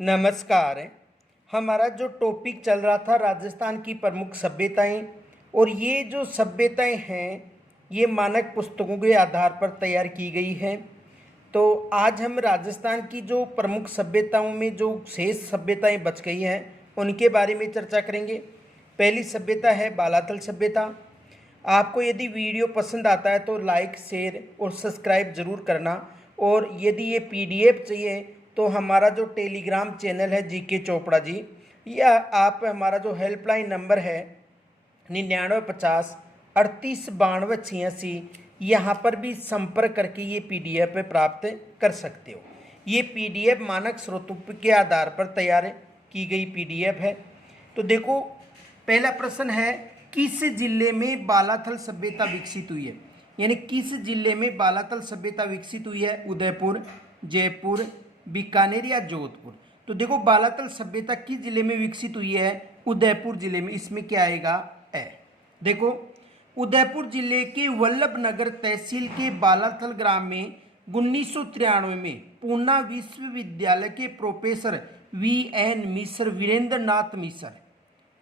नमस्कार। हमारा जो टॉपिक चल रहा था राजस्थान की प्रमुख सभ्यताएं, और ये जो सभ्यताएं हैं ये मानक पुस्तकों के आधार पर तैयार की गई हैं। तो आज हम राजस्थान की जो प्रमुख सभ्यताओं में जो शेष सभ्यताएं बच गई हैं उनके बारे में चर्चा करेंगे। पहली सभ्यता है बालाथल सभ्यता। आपको यदि वीडियो पसंद आता है तो लाइक, शेयर और सब्सक्राइब ज़रूर करना। और यदि ये पीडीएफ चाहिए तो हमारा जो टेलीग्राम चैनल है जीके चोपड़ा जी, या आप हमारा जो हेल्पलाइन नंबर है 9950 38 92 86, यहाँ पर भी संपर्क करके ये पीडीएफ प्राप्त कर सकते हो। ये पीडीएफ मानक स्रोतों के आधार पर तैयार की गई पीडीएफ है। तो देखो, पहला प्रश्न है, किस जिले में बालाथल सभ्यता विकसित हुई है? यानी किस जिले में बालाथल सभ्यता विकसित हुई है? उदयपुर, जयपुर, बीकानेर या जोधपुर? तो देखो, बालाथल सभ्यता किस जिले में विकसित हुई है? उदयपुर जिले में। इसमें क्या आएगा? ए। देखो, उदयपुर जिले के वल्लभनगर तहसील के बालाथल ग्राम में 1993 में पूना विश्वविद्यालय के प्रोफेसर वीएन मिश्र, वीरेंद्र नाथ मिश्र,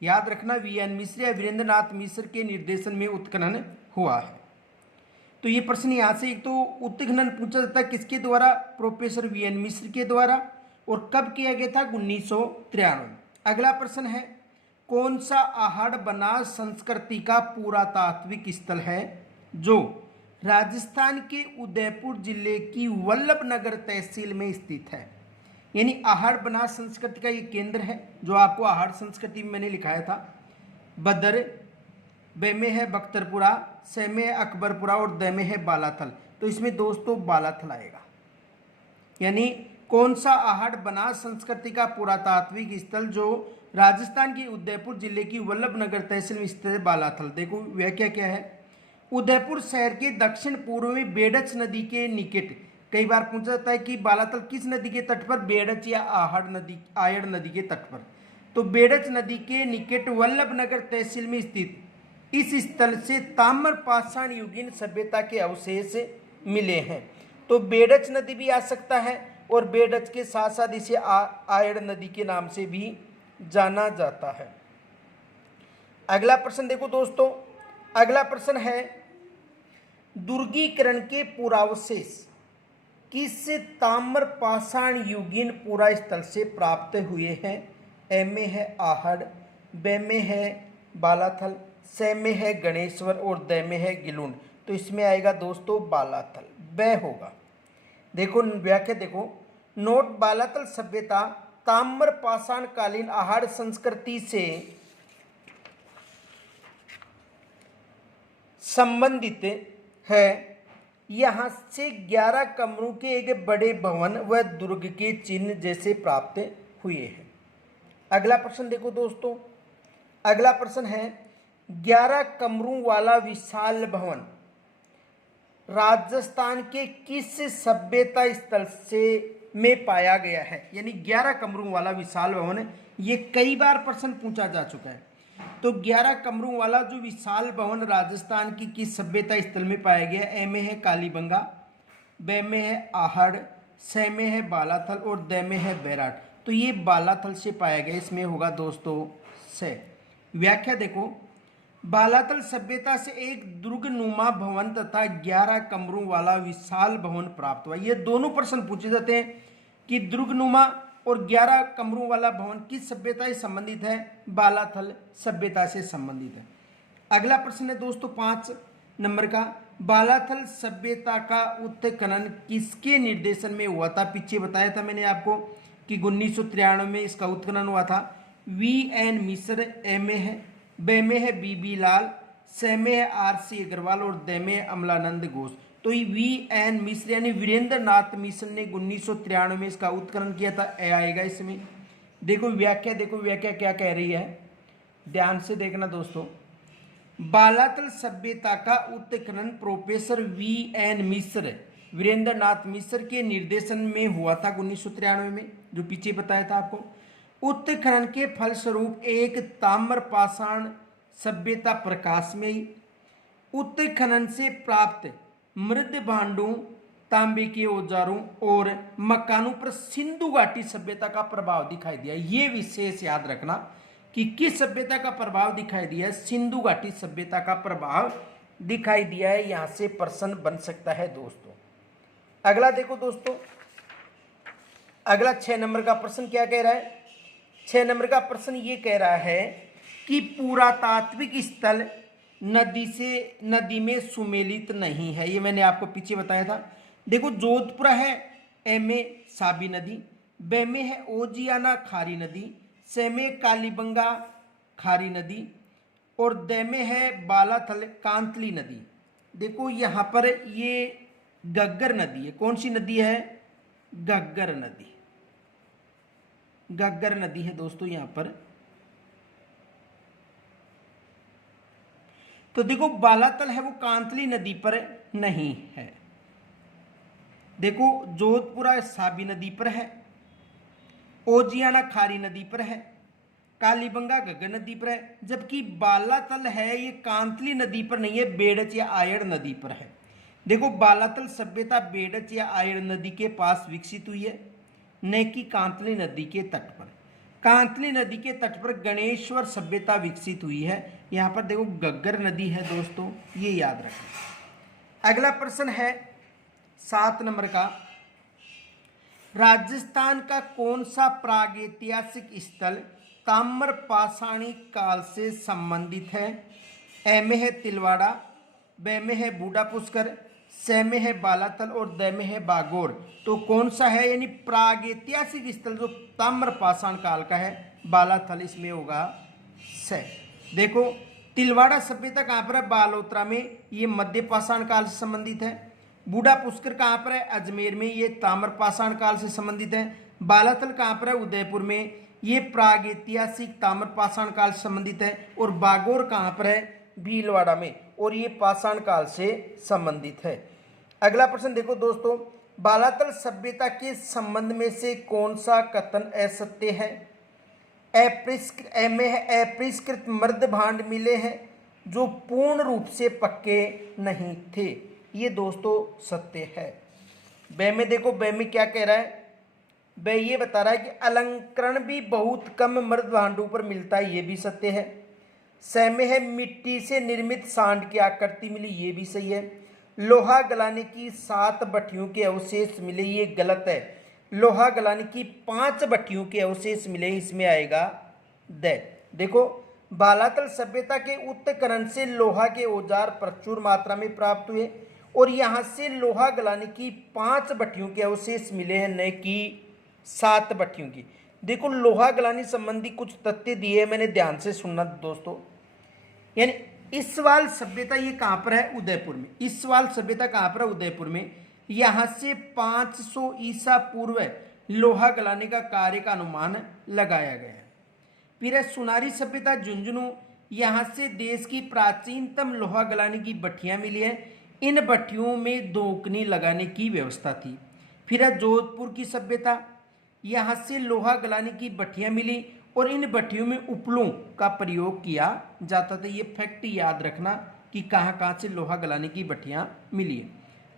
याद रखना, वीएन मिश्र या वीरेंद्र नाथ मिश्र के निर्देशन में उत्खनन हुआ है। तो ये प्रश्न यहाँ से एक तो उत्खनन पूछा जाता है किसके द्वारा? प्रोफेसर वीएन मिश्र के द्वारा। और कब किया गया था? 1993। अगला प्रश्न है, कौन सा आहड़ बनास संस्कृति का पुरातात्विक स्थल है जो राजस्थान के उदयपुर जिले की वल्लभनगर तहसील में स्थित है? यानी आहड़ बनास संस्कृति का ये केंद्र है, जो आपको आहड़ संस्कृति में मैंने लिखाया था। बदर, ब में है बख्तरपुरा, स में है अकबरपुरा और द में है बालाथल। तो इसमें दोस्तों बालाथल आएगा। यानी कौन सा आहड़ बनास संस्कृति का पुरातात्विक स्थल जो राजस्थान के उदयपुर जिले की वल्लभनगर तहसील में स्थित है? बालाथल। देखो व्याख्या क्या है, उदयपुर शहर के दक्षिण पूर्व में बेडच नदी के निकट, कई बार पूछा जाता है कि बालाथल किस नदी के तट पर? बेडच या आयड़ नदी के तट पर। तो बेडच नदी के निकट वल्लभनगर तहसील में स्थित इस स्थल से ताम्रपाषाण युगीन सभ्यता के अवशेष मिले हैं। तो बेडच नदी भी आ सकता है, और बेडच के साथ साथ इसे आयड़ नदी के नाम से भी जाना जाता है। अगला प्रश्न देखो दोस्तों, अगला प्रश्न है, दुर्गीकरण के पुरावशेष किस ताम्रपाषाण युगीन पुरा स्थल से प्राप्त हुए हैं? ए में है आहड़, ब में है बालाथल, स में है गणेश्वर और द में है गिलुंड। तो इसमें आएगा दोस्तों बालाथल, ब होगा। देखो व्याख्या देखो, नोट, बालाथल सभ्यता ताम्रपाषाण कालीन आहड़ संस्कृति से संबंधित है। यहाँ से 11 कमरों के एक बड़े भवन व दुर्ग के चिन्ह जैसे प्राप्त हुए हैं। अगला प्रश्न देखो दोस्तों, अगला प्रश्न है, 11 कमरों वाला विशाल भवन राजस्थान के किस सभ्यता स्थल से में पाया गया है? यानी 11 कमरों वाला विशाल भवन, ये कई बार प्रश्न पूछा जा चुका है। तो 11 कमरों वाला जो विशाल भवन राजस्थान की किस सभ्यता स्थल में पाया गया? ए में है कालीबंगा, ब में है आहड़, स में है बालाथल और द में है बैराट। तो ये बालाथल से पाया गया, इसमें होगा दोस्तों स। व्याख्या देखो, बालाथल सभ्यता से एक दुर्गनुमा भवन तथा 11 कमरों वाला विशाल भवन प्राप्त हुआ। ये दोनों प्रश्न पूछे जाते हैं कि दुर्गनुमा और 11 कमरों वाला भवन किस सभ्यता से संबंधित है? बालाथल सभ्यता से संबंधित है। अगला प्रश्न है दोस्तों 5 नंबर का, बालाथल सभ्यता का उत्खनन किसके निर्देशन में हुआ था? पीछे बताया था मैंने आपको कि 1993 में इसका उत्खनन हुआ था। वीएन मिश्र, ए में है, ब में है बीबी लाल, स में है आरसी अग्रवाल और द में है अमलानंद घोष। तो ये वीएन मिश्र यानी वीरेंद्र नाथ मिश्र ने 1993 में इसका उत्खनन किया था। ए आएगा इसमें। देखो व्याख्या, देखो व्याख्या क्या कह रही है, ध्यान से देखना दोस्तों। बालाथल सभ्यता का उत्खनन प्रोफेसर वीएन मिश्र, वीरेंद्र नाथ मिश्र के निर्देशन में हुआ था 1993 में, जो पीछे बताया था आपको। उत्खनन के फलस्वरूप एक ताम्रपाषाण सभ्यता प्रकाश में उत्खनन से प्राप्त मृद भांडों तांबे के औजारों और मकानों पर सिंधु घाटी सभ्यता का प्रभाव दिखाई दिया। ये विशेष याद रखना कि किस सभ्यता का प्रभाव दिखाई दिया है, सिंधु घाटी सभ्यता का प्रभाव दिखाई दिया है। यहां से प्रश्न बन सकता है दोस्तों। अगला देखो दोस्तों, अगला 6 नंबर का प्रश्न क्या कह रहा है। 6 नंबर का प्रश्न ये कह रहा है कि पुरातात्विक स्थल नदी में सुमेलित नहीं है। ये मैंने आपको पीछे बताया था। देखो जोधपुर है, ए में साबी नदी, बे में है ओजियाना खारी नदी, से में कालीबंगा खारी नदी और द में है बालाथल कांतली नदी। देखो यहाँ पर ये घग्गर नदी है। कौन सी नदी है? घग्गर नदी। घग्गर नदी है दोस्तों यहाँ पर। तो देखो बालातल है वो कांतली नदी पर नहीं है। देखो जोधपुरा साबी नदी पर है, ओजियाना खारी नदी पर है, कालीबंगा घग्गर नदी पर है, जबकि बालातल है ये कांतली नदी पर नहीं है, बेड़च या आयड़ नदी पर है। देखो बालातल सभ्यता बेड़च या आयड़ नदी के पास विकसित हुई है, न कि कांतली नदी के तट पर। कांतली नदी के तट पर गणेश्वर सभ्यता विकसित हुई है। यहाँ पर देखो घग्गर नदी है दोस्तों, ये याद रखें। अगला प्रश्न है 7 नंबर का, राजस्थान का कौन सा प्रागैतिहासिक स्थल ताम्र पाषाणी काल से संबंधित है? ए में है तिलवाड़ा, बे में है बूढ़ा पुष्कर, से में है बालातल और द में है बागोर। तो कौन सा है? यानी प्रागैतिहासिक स्थल जो ताम्र पाषाण काल का है, बालाथल इसमें होगा से। देखो तिलवाड़ा सभ्यता कहाँ पर है? बालोतरा में, ये मध्य पाषाण काल से संबंधित है। बूढ़ा पुष्कर कहाँ पर है? अजमेर में, ये ताम्र पाषाण काल से संबंधित है। बालाथल कहाँ पर है? उदयपुर में, ये प्रागैतिहासिक ताम्र पाषाण काल से संबंधित है। और बागोर कहाँ पर है? भीलवाड़ा में, और ये पाषाण काल से संबंधित है। अगला प्रश्न देखो दोस्तों, बालातल सभ्यता के संबंध में से कौन सा कथन असत्य है? अपरिष्कृत मृद भांड मिले हैं जो पूर्ण रूप से पक्के नहीं थे। ये दोस्तों सत्य है। बे में देखो, बे में क्या कह रहा है? बे ये बता रहा है कि अलंकरण भी बहुत कम मृद भांडों पर मिलता है, ये भी सत्य है। से में है मिट्टी से निर्मित सांड की आकृति मिली, ये भी सही है। लोहा गलाने की 7 भट्टियों के अवशेष मिले, ये गलत है। लोहा गलाने की 5 भट्टियों के अवशेष मिले, इसमें आएगा द। देखो बालातल सभ्यता के उत्खनन से लोहा के औजार प्रचुर मात्रा में प्राप्त हुए और यहाँ से लोहा गलाने की 5 भट्टियों के अवशेष मिले हैं, न कि 7 भट्टियों की। देखो लोहा गलाने संबंधी कुछ तथ्य दिए, मैंने ध्यान से सुनना दोस्तों। यानी इसवाल सभ्यता ये कहाँ पर है? उदयपुर में। इसवाल सभ्यता कहाँ पर है? उदयपुर में। यहाँ से 500 ईसा पूर्व लोहा गलाने का कार्य का अनुमान लगाया गया है। फिर है सुनारी सभ्यता झुंझुनू, यहाँ से देश की प्राचीनतम लोहा गलाने की भट्टियाँ मिली है। इन भट्टियों में दोकनी लगाने की व्यवस्था थी। फिर है जोधपुर की सभ्यता, यहाँ से लोहा गलाने की भट्टियाँ मिली और इन भट्टियों में उपलों का प्रयोग किया जाता था। ये फैक्ट याद रखना कि कहाँ कहाँ से लोहा गलाने की भट्टियाँ मिली है।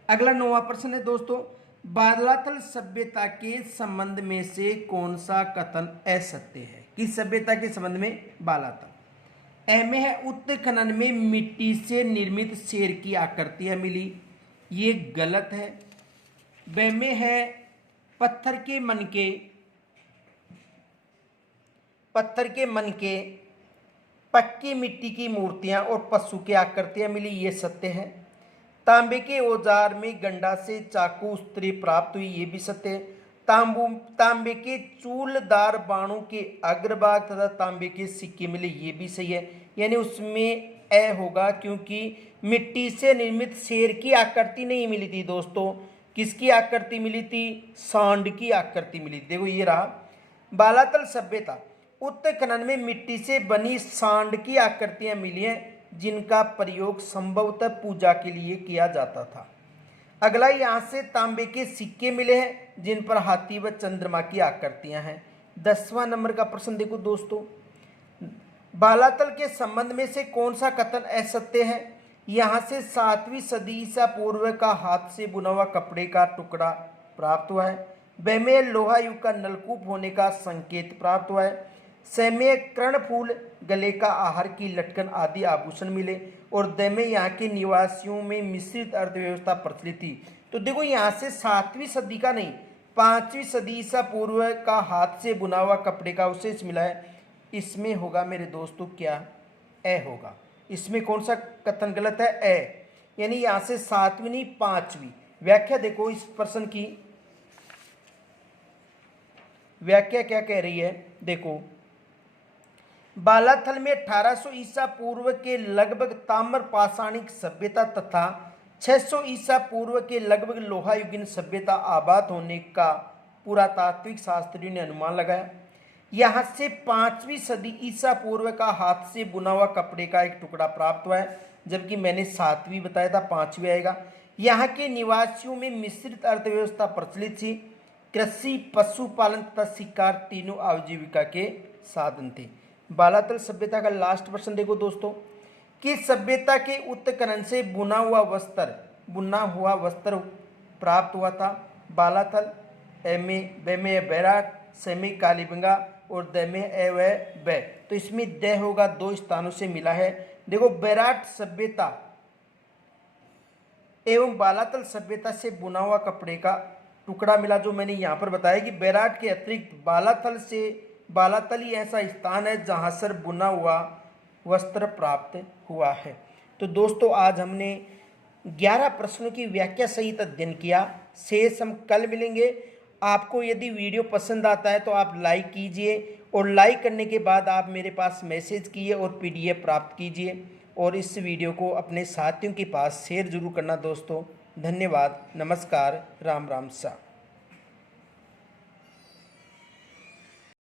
अगला 9वां प्रश्न है दोस्तों, बालातल सभ्यता के संबंध में से कौन सा कथन असत्य है? किस सभ्यता के संबंध में? बालातल। ए में है उत्खनन में मिट्टी से निर्मित शेर की आकृतियाँ मिली, ये गलत है। बे में है पत्थर के मन के पक्की मिट्टी की मूर्तियां और पशु की आकृतियां मिली, ये सत्य है। तांबे के औजार में गंडा से चाकू स्त्री प्राप्त हुई, ये भी सत्य है। तांबे के चूलदार बाणों के अग्रभाग तथा तांबे के सिक्के मिले, ये भी सही है। यानी उसमें ए होगा, क्योंकि मिट्टी से निर्मित शेर की आकृति नहीं मिली थी दोस्तों। किसकी आकृति मिली थी? सांड की आकृति मिली थी। देखो ये रहा। बालातल सभ्यता उत्खनन में मिट्टी से बनी सांड की आकृतियां मिली हैं, जिनका प्रयोग संभवतः पूजा के लिए किया जाता था। अगला यहाँ से तांबे के सिक्के मिले हैं, जिन पर हाथी व चंद्रमा की आकृतियां हैं। 10वां नंबर का प्रश्न देखो दोस्तों, बालातल के संबंध में से कौन सा कथन असत्य है? यहाँ से 7वीं सदी ईसा पूर्व का हाथ से बुना हुआ कपड़े का टुकड़ा प्राप्त हुआ है। ब में लोहा युग का नलकूप होने का संकेत प्राप्त हुआ है। स में कर्णफूल, गले का आहार की लटकन आदि आभूषण मिले। और द में यहाँ के निवासियों में मिश्रित अर्थव्यवस्था प्रचलित थी। तो देखो यहाँ से 7वीं सदी का नहीं, 5वीं सदी ईसा पूर्व का हाथ से बुना हुआ कपड़े का अवशेष मिला है। इसमें होगा मेरे दोस्तों क्या, ए होगा। इसमें कौन सा कथन गलत है, ए, यानी यहां से 7वीं नहीं 5वीं। व्याख्या देखो, इस प्रश्न की व्याख्या क्या कह रही है, देखो। बालाथल में 1800 ईसा पूर्व के लगभग ताम्र पाषाणिक सभ्यता तथा 600 ईसा पूर्व के लगभग लोहा युगीन सभ्यता आबाद होने का पुरातात्विक शास्त्रियों ने अनुमान लगाया। यहाँ से 5वीं सदी ईसा पूर्व का हाथ से बुना हुआ कपड़े का एक टुकड़ा प्राप्त हुआ है, जबकि मैंने 7वीं बताया था, 5वीं आएगा। यहाँ के निवासियों में मिश्रित अर्थव्यवस्था प्रचलित थी। कृषि, पशुपालन तथा शिकार तीनों आजीविका के साधन थे। बालातल सभ्यता का लास्ट प्रश्न देखो दोस्तों, कि सभ्यता के उत्खनन से बुना हुआ वस्त्र प्राप्त हुआ था। बालातल, ब में बैराट, स में कालीबंगा और द में ए व ब। तो इसमें द होगा, 2 स्थानों से मिला है। देखो, बैराट सभ्यता एवं बालातल सभ्यता से बुना हुआ कपड़े का टुकड़ा मिला, जो मैंने यहाँ पर बताया कि बैराट के अतिरिक्त बालातल ही ऐसा स्थान है जहाँ से बुना हुआ वस्त्र प्राप्त हुआ है। तो दोस्तों, आज हमने 11 प्रश्नों की व्याख्या सहित अध्ययन किया। शेष हम कल मिलेंगे। आपको यदि वीडियो पसंद आता है तो आप लाइक कीजिए, और लाइक करने के बाद आप मेरे पास मैसेज कीजिए और PDF प्राप्त कीजिए, और इस वीडियो को अपने साथियों के पास शेयर जरूर करना दोस्तों। धन्यवाद, नमस्कार, राम राम सा।